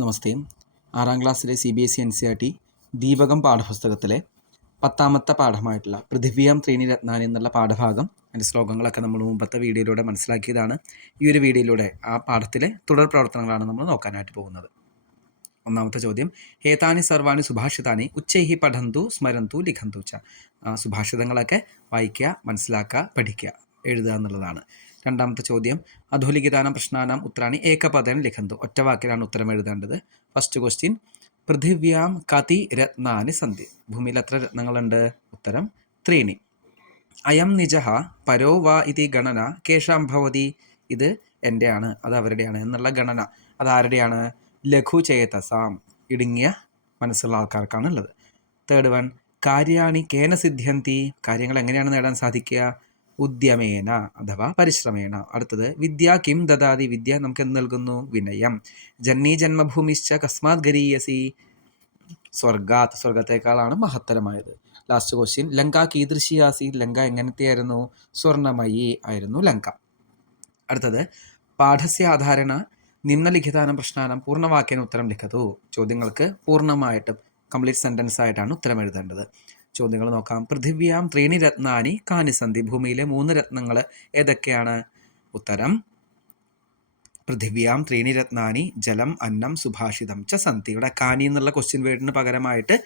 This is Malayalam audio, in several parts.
നമസ്തേ. 6ാം ക്ലാസ്സിലെ CBSE NCERT ദീപകം പാഠപുസ്തകത്തിലെ 10ാമത്തെ പാഠമായിട്ടുള്ള പൃഥിവ്യാം ത്രീണി രത്നാനി എന്നുള്ള പാഠഭാഗം അതിൻ്റെ ശ്ലോകങ്ങളൊക്കെ നമ്മൾ മുമ്പത്തെ വീഡിയോയിലൂടെ മനസ്സിലാക്കിയതാണ്. ഈ ഒരു വീഡിയോയിലൂടെ ആ പാഠത്തിലെ തുടർ പ്രവർത്തനങ്ങളാണ് നമ്മൾ നോക്കാനായിട്ട് പോകുന്നത്. ഒന്നാമത്തെ ചോദ്യം, ഏതാനി സർവാണി സുഭാഷിതാനി ഉച്ചൈഹി പഠന്തു സ്മരന്തു ലിഖന്തു ച. സുഭാഷിതങ്ങളൊക്കെ വായിക്കുക, മനസ്സിലാക്കുക, പഠിക്കുക, എഴുതുക എന്നുള്ളതാണ്. രണ്ടാമത്തെ ചോദ്യം, അധോലിഖിതാനാം പ്രശ്നാനാം ഉത്തരാണി ഏകപദം ലിഖന്തു. ഒറ്റ വാക്കിലാണ് ഉത്തരം എഴുതേണ്ടത്. ഫസ്റ്റ് ക്വസ്റ്റ്യൻ, പൃഥിവ്യാം കതി രത്നാനി സന്ധി. ഭൂമിയിൽ എത്ര രത്നങ്ങളുണ്ട്? ഉത്തരം ത്രീണി. അയം നിജഹ പരോ വാ ഇതി ഗണന കേഷാം ഭവതി. ഇത് എൻ്റെയാണ്, അത് അവരുടെയാണ് എന്നുള്ള ഗണന അതാരുടെയാണ്? ലഘു ചേതസാം, ഇടുങ്ങിയ മനസ്സുള്ള ആൾക്കാർക്കാണ് ഉള്ളത്. തേർഡ് വൺ, കാര്യാണി കേന സിദ്ധ്യന്തി. കാര്യങ്ങൾ എങ്ങനെയാണ് നേടാൻ സാധിക്കുക? ഉദ്യമേന അഥവാ പരിശ്രമേണ. അടുത്തത്, വിദ്യ കിം ദദാതി. വിദ്യ നമുക്ക് എന്ത് നൽകുന്നു? വിനയം. ജന്മീ ജന്മഭൂമിശ്ച കസ്മാത് ഗരീയസി. സ്വർഗാത്, സ്വർഗത്തേക്കാളാണ് മഹത്തരമായത്. ലാസ്റ്റ് ക്വസ്റ്റ്യൻ, ലങ്ക കീദൃശിയാസി. ലങ്ക എങ്ങനത്തെയായിരുന്നു? സ്വർണ്ണമയി ആയിരുന്നു ലങ്ക. അടുത്തത്, പാഠസ്യ ആധാരണ നിമ്നലിഖിതാനം പ്രശ്നാനം പൂർണ്ണവാക്യേന ഉത്തരം ലിഖതു. ചോദ്യങ്ങൾക്ക് പൂർണ്ണമായിട്ടും കംപ്ലീറ്റ് സെൻറ്റൻസ് ആയിട്ടാണ് ഉത്തരം എഴുതേണ്ടത്. ചോദ്യങ്ങൾ നോക്കാം. പൃഥിവ്യാം ത്രീണി രത്നാനി കാനി സന്ധി. ഭൂമിയിലെ 3 രത്നങ്ങൾ ഏതൊക്കെയാണ്? ഉത്തരം പൃഥിവ്യാം ത്രീണി രത്നാനി ജലം അന്നം സുഭാഷിതം ച സന്ധി. ഇവിടെ കാനി എന്നുള്ള ക്വസ്റ്റ്യൻ വേർഡിന് പകരമായിട്ട്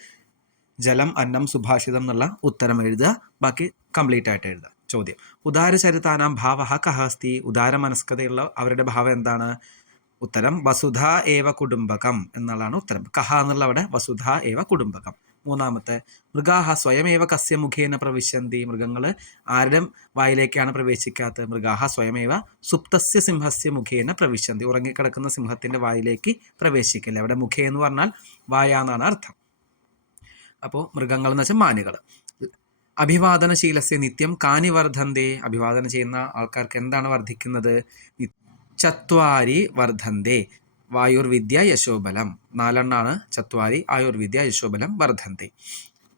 ജലം അന്നം സുഭാഷിതം എന്നുള്ള ഉത്തരം എഴുതുക. ബാക്കി കംപ്ലീറ്റ് ആയിട്ട് എഴുതുക. ചോദ്യം, ഉദാരചരിതാനാം ഭാവ കഹ അസ്തി. ഉദാര മനസ്കതയുള്ള അവരുടെ ഭാവം എന്താണ്? ഉത്തരം വസുധ ഏവ കുടുംബകം എന്നുള്ളതാണ് ഉത്തരം. കഹ എന്നുള്ള അവിടെ വസുധ ഏവ കുടുംബകം. മൂന്നാമത്തെ, മൃഗാഹ സ്വയമേവ കസ്യ മുഖേന പ്രവിശന്തി. മൃഗങ്ങൾ ആരുടെ വായിലേക്കാണ് പ്രവേശിക്കാത്തത്? മൃഗാഹ സ്വയമേവ സുപ്തസ്യ സിംഹസ്യ മുഖേന പ്രവിശന്തി. ഉറങ്ങിക്കിടക്കുന്ന സിംഹത്തിൻ്റെ വായിലേക്ക് പ്രവേശിക്കില്ല. അവിടെ മുഖേ എന്ന് പറഞ്ഞാൽ വായ എന്നാണ് അർത്ഥം. അപ്പോൾ മൃഗങ്ങൾ എന്ന് വെച്ചാൽ മാനുകൾ. അഭിവാദനശീലസ്യ നിത്യം കാനി വർദ്ധന്തേ. അഭിവാദനം ചെയ്യുന്ന ആൾക്കാർക്ക് എന്താണ് വർദ്ധിക്കുന്നത്? ചത്വാരി വർദ്ധന്തേ. വായുർവിദ്യ യശോബലം. 4 ചത്വാരി ആയുർവിദ്യ യശോബലം വർദ്ധന്തേ.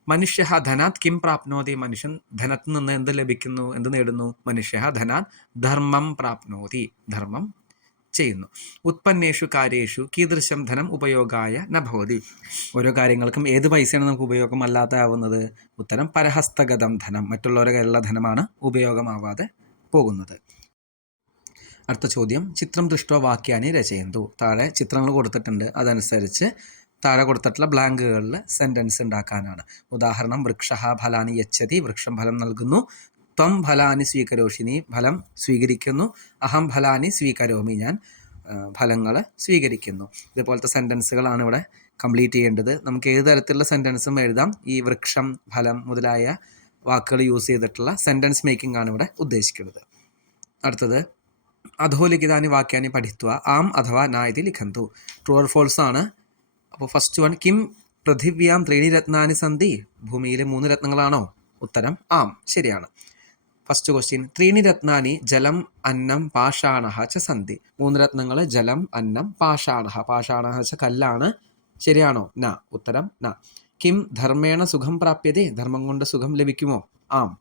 മനുഷ്യ ധനാത് കിം പ്രാപ്നോതി. മനുഷ്യൻ ധനത്തിൽ നിന്ന് എന്ത് ലഭിക്കുന്നു? എന്ത് നേടുന്നു? മനുഷ്യ ധനാത് ധർമ്മം പ്രാപ്നോതി. ധർമ്മം ചെയ്യുന്നു. ഉത്പന്നേഷു കാര്യേഷു കീദൃശം ധനം ഉപയോഗായ നഭവതി. ഓരോ കാര്യങ്ങൾക്കും ഏത് പൈസയാണ് നമുക്ക് ഉപയോഗമല്ലാതാവുന്നത്? ഉത്തരം പരഹസ്തഗതം ധനം. മറ്റുള്ളവരുടെ കയ്യിലുള്ള ധനമാണ് ഉപയോഗമാവാതെ പോകുന്നത്. അടുത്ത ചോദ്യം, ചിത്രം ദൃഷ്ട വാക്യാനി രചയന്തു. താഴെ ചിത്രങ്ങൾ കൊടുത്തിട്ടുണ്ട്, അതനുസരിച്ച് താഴെ കൊടുത്തിട്ടുള്ള ബ്ലാങ്കുകളിൽ സെൻറ്റൻസ് ഉണ്ടാക്കാനാണ്. ഉദാഹരണം, വൃക്ഷ ഫലാനി യച്ഛതി. വൃക്ഷം ഫലം നൽകുന്നു. ത്വം ഫലാനി സ്വീകരോഷി. നീ ഫലം സ്വീകരിക്കുന്നു. അഹം ഫലാനി സ്വീകരോമി. ഞാൻ ഫലങ്ങൾ സ്വീകരിക്കുന്നു. ഇതുപോലത്തെ സെൻറ്റൻസുകളാണ് ഇവിടെ കംപ്ലീറ്റ് ചെയ്യേണ്ടത്. നമുക്ക് ഏത് തരത്തിലുള്ള സെൻറ്റൻസും എഴുതാം. ഈ വൃക്ഷം, ഫലം മുതലായ വാക്കുകൾ യൂസ് ചെയ്തിട്ടുള്ള സെൻറ്റൻസ് മേക്കിംഗ് ആണ് ഇവിടെ ഉദ്ദേശിക്കുന്നത്. അടുത്തത്, അധോലിഖിതാനി വാക്യാനി പഠിത്വ ആം അഥവാ നാ ഇതി ലിഖന്തു. ട്രൂ ഓർ ഫോൾസ് ആണ്. അപ്പോൾ ഫസ്റ്റ് വൺ, കിം പൃഥിവ്യാം ത്രീണി രത്നാനി സന്ധി. ഭൂമിയിലെ 3 രത്നങ്ങളാണോ? ഉത്തരം ആം, ശരിയാണ്. ഫസ്റ്റ് ക്വസ്റ്റ്യൻ, ത്രീണി രത്നാനി ജലം അന്നം പാഷാണഹ ച സന്ധി. 3 രത്നങ്ങൾ ജലം അന്നം പാഷാണഹ. പാഷാണഹ വെച്ച കല്ലാണ്. ശരിയാണോ? ന. ഉത്തരം ന. കിം ധർമ്മേണ സുഖം പ്രാപ്യതേ. ധർമ്മം കൊണ്ട് സുഖം ലഭിക്കുമോ? ആം.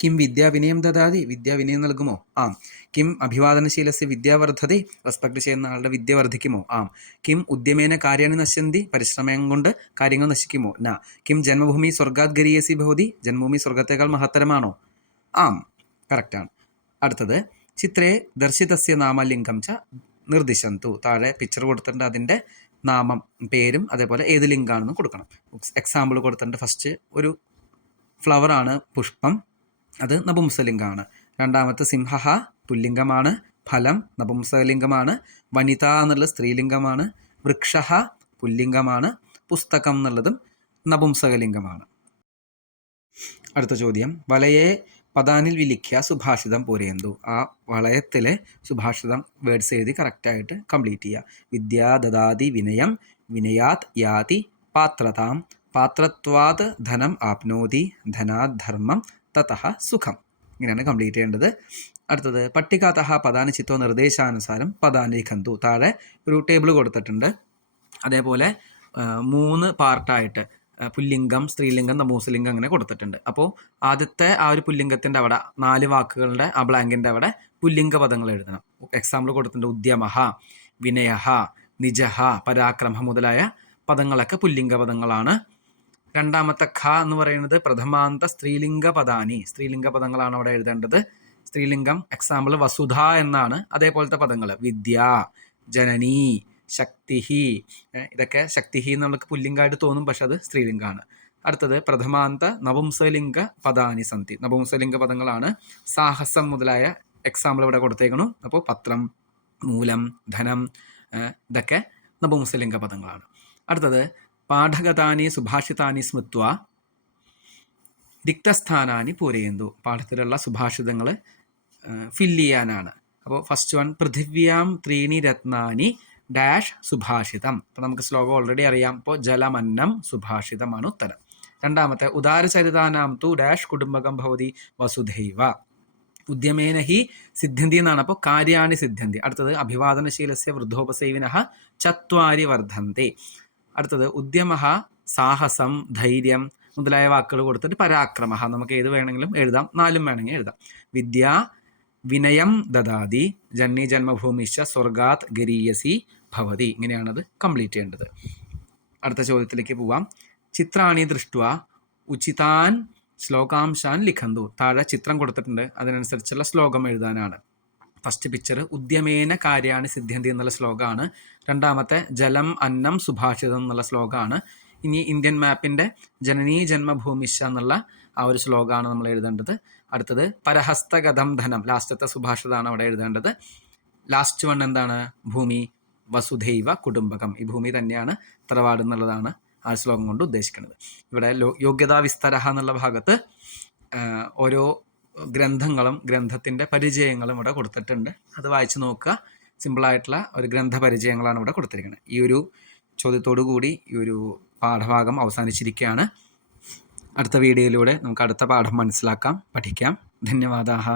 കിം വിദ്യാവിനയം ദദാതി. വിദ്യാവിനയം നൽകുമോ? ആം. കിം അഭിവാദനശീലസ്യ വിദ്യാവർദ്ധതി. റെസ്പെക്ട് ചെയ്യുന്ന ആളുടെ വിദ്യ വർദ്ധിക്കുമോ? ആം. കിം ഉദ്യമേന കാര്യാണി നശ്യന്തി. പരിശ്രമം കൊണ്ട് കാര്യങ്ങൾ നശിക്കുമോ? ന. കിം ജന്മഭൂമി സ്വർഗാത് ഗരീയസി ഭവതി. ജന്മഭൂമി സ്വർഗത്തേക്കാൾ മഹത്തരമാണോ? ആം, കറക്റ്റാണ്. അടുത്തത്, ചിത്രേ ദർശിതസ്യ നാമലിംഗം ച നിർദ്ദിശന്തു. താഴെ പിക്ചർ കൊടുത്തിട്ടുണ്ട്, അതിൻ്റെ നാമം, പേരും അതേപോലെ ഏത് ലിംഗാണെന്ന് കൊടുക്കണം. എക്സാമ്പിൾ കൊടുത്തിട്ടുണ്ട്. ഫസ്റ്റ് ഒരു ഫ്ലവറാണ്, പുഷ്പം, അത് നപുംസലിംഗമാണ്. രണ്ടാമത്തെ സിംഹ പുല്ലിംഗമാണ്. ഫലം നപുംസലിംഗമാണ്. വനിത എന്നുള്ളത് സ്ത്രീലിംഗമാണ്. വൃക്ഷ പുല്ലിംഗമാണ്. പുസ്തകം എന്നുള്ളതും നപുംസകലിംഗമാണ്. അടുത്ത ചോദ്യം, വലയെ പദാനിൽ വിലിഖ്യ സുഭാഷിതം പൂരയന്തു. ആ വളയത്തിലെ സുഭാഷിതം വേർഡ്സ് എഴുതി കറക്റ്റായിട്ട് കംപ്ലീറ്റ് ചെയ്യുക. വിദ്യാ ദദാതി വിനയം. വിനയാത് യാതി പാത്രതാം. പാത്രത്വാത് ധനം ആപ്നോതി. ധനാത് ധർമ്മം തതഃ സുഖം. ഇങ്ങനെയാണ് കംപ്ലീറ്റ് ചെയ്യേണ്ടത്. അടുത്തത്, പട്ടികാതഃ പദാനി ചിത്വ നിർദ്ദേശാനുസാരം പദാനി ലിഖന്തു. താഴെ ഒരു ടേബിൾ കൊടുത്തിട്ടുണ്ട്. അതേപോലെ 3 പാർട്ടായിട്ട് പുല്ലിംഗം, സ്ത്രീലിംഗം, നപുംസലിംഗം അങ്ങനെ കൊടുത്തിട്ടുണ്ട്. അപ്പോൾ ആദ്യത്തെ ആ ഒരു പുല്ലിംഗത്തിൻ്റെ അവിടെ 4 വാക്കുകളുടെ ആ ബ്ലാങ്കിൻ്റെ അവിടെ പുല്ലിംഗ പദങ്ങൾ എഴുതണം. എക്സാമ്പിൾ കൊടുത്തിട്ടുണ്ട്, ഉദ്യമഃ, വിനയഃ, നിജഹ, പരാക്രമ മുതലായ പദങ്ങളൊക്കെ പുല്ലിംഗ പദങ്ങളാണ്. രണ്ടാമത്തെ ഖ എന്ന് പറയുന്നത് പ്രഥമാന്ത സ്ത്രീലിംഗ പദാനി, സ്ത്രീലിംഗ പദങ്ങളാണ് അവിടെ എഴുതേണ്ടത്. സ്ത്രീലിംഗം എക്സാമ്പിൾ വസുധ എന്നാണ്. അതേപോലത്തെ പദങ്ങൾ വിദ്യ, ജനനി, ശക്തിഹി, ഇതൊക്കെ ശക്തിഹി എന്നുള്ളത് പുല്ലിംഗമായിട്ട് തോന്നും, പക്ഷെ അത് സ്ത്രീലിംഗമാണ്. അടുത്തത് പ്രഥമാന്ത നപുംസലിംഗ പദാനി സന്തി, നപുംസലിംഗ പദങ്ങളാണ്. സാഹസം മുതലായ എക്സാമ്പിൾ ഇവിടെ കൊടുത്തേക്കണം. അപ്പോൾ പത്രം, മൂലം, ധനം, ഇതൊക്കെ നപുംസലിംഗ പദങ്ങളാണ്. അടുത്തത് പാഠഗതാനി സുഭാഷിതാനി സ്മൃത്വ റിക്തസ്ഥാനാനി പൂരയന്തു, പാഠത്തിലുള്ള സുഭാഷിതങ്ങൾ ഫില്ല് ചെയ്യാനാണ്. അപ്പോൾ ഫസ്റ്റ് വൺ പൃഥിവ്യാം ത്രീണി രത്നാനി ഡാഷ് സുഭാഷിതം. അപ്പോൾ നമുക്ക് ശ്ലോകം ഓൾറെഡി അറിയാം. അപ്പോൾ ജലമന്നം സുഭാഷിതമാണ് ഉത്തരം. രണ്ടാമത്തെ ഉദാരചരിതാനാം തു ഡാഷ് കുടുംബകം ഭവതി വസുധൈവ, ഉദ്യമേന ഹി സിദ്ധ്യന്തി എന്നാണ്. അപ്പോൾ കാര്യാണി സിദ്ധ്യന്തി. അടുത്തത് അഭിവാദനശീലസ്യ വൃദ്ധോപസേവിനഃ ചത്വാരി വർദ്ധന്തി. അടുത്തത് ഉദ്യമഃ സാഹസം, ധൈര്യം മുതലായ വാക്കുകൾ കൊടുത്തിട്ട് പരാക്രമഃ, നമുക്ക് ഏത് വേണമെങ്കിലും എഴുതാം, 4 വേണമെങ്കിൽ എഴുതാം. വിദ്യ വിനയം ദദാതി, ജന്മി ജന്മഭൂമിശ്ച സ്വർഗാത് ഗരീയസി ഭവതി, ഇങ്ങനെയാണത് കംപ്ലീറ്റ് ചെയ്യേണ്ടത്. അടുത്ത ചോദ്യത്തിലേക്ക് പോവാം. ചിത്രാണി ദൃഷ്ട്വ ഉചിതാൻ ശ്ലോകാംശാൻ ലിഖന്തു, താഴെ ചിത്രം കൊടുത്തിട്ടുണ്ട്, അതിനനുസരിച്ചുള്ള ശ്ലോകം എഴുതാനാണ്. ഫസ്റ്റ് പിക്ചർ ഉദ്യമേന കാര്യാണി സിദ്ധ്യന്തി എന്നുള്ള ശ്ലോകമാണ്. രണ്ടാമത്തെ ജലം അന്നം സുഭാഷിതം എന്നുള്ള ശ്ലോകമാണ്. ഇനി ഇന്ത്യൻ മാപ്പിൻ്റെ ജനനീ ജന്മഭൂമിശ എന്നുള്ള ആ ഒരു ശ്ലോകമാണ് നമ്മൾ എഴുതേണ്ടത്. അടുത്തത് പരഹസ്തഗതം ധനം, ലാസ്റ്റത്തെ സുഭാഷിതമാണ് അവിടെ എഴുതേണ്ടത്. ലാസ്റ്റ് വൺ എന്താണ്? ഭൂമി വസുധൈവ കുടുംബകം, ഈ ഭൂമി തന്നെയാണ് തറവാട് എന്നുള്ളതാണ് ആ ശ്ലോകം കൊണ്ട് ഉദ്ദേശിക്കുന്നത്. ഇവിടെ യോഗ്യതാ വിസ്തരഹ എന്നുള്ള ഭാഗത്ത് ഓരോ ഗ്രന്ഥങ്ങളും ഗ്രന്ഥത്തിൻ്റെ പരിചയങ്ങളും ഇവിടെ കൊടുത്തിട്ടുണ്ട്. അത് വായിച്ച് നോക്കുക. സിമ്പിളായിട്ടുള്ള ഒരു ഗ്രന്ഥപരിചയങ്ങളാണ് ഇവിടെ കൊടുത്തിരിക്കുന്നത്. ഈ ഒരു ചോദ്യത്തോടു കൂടി ഈ ഒരു പാഠഭാഗം അവസാനിച്ചിരിക്കുകയാണ്. അടുത്ത വീഡിയോയിലൂടെ നമുക്ക് അടുത്ത പാഠം മനസ്സിലാക്കാം, പഠിക്കാം. ധന്യവാദാഹ.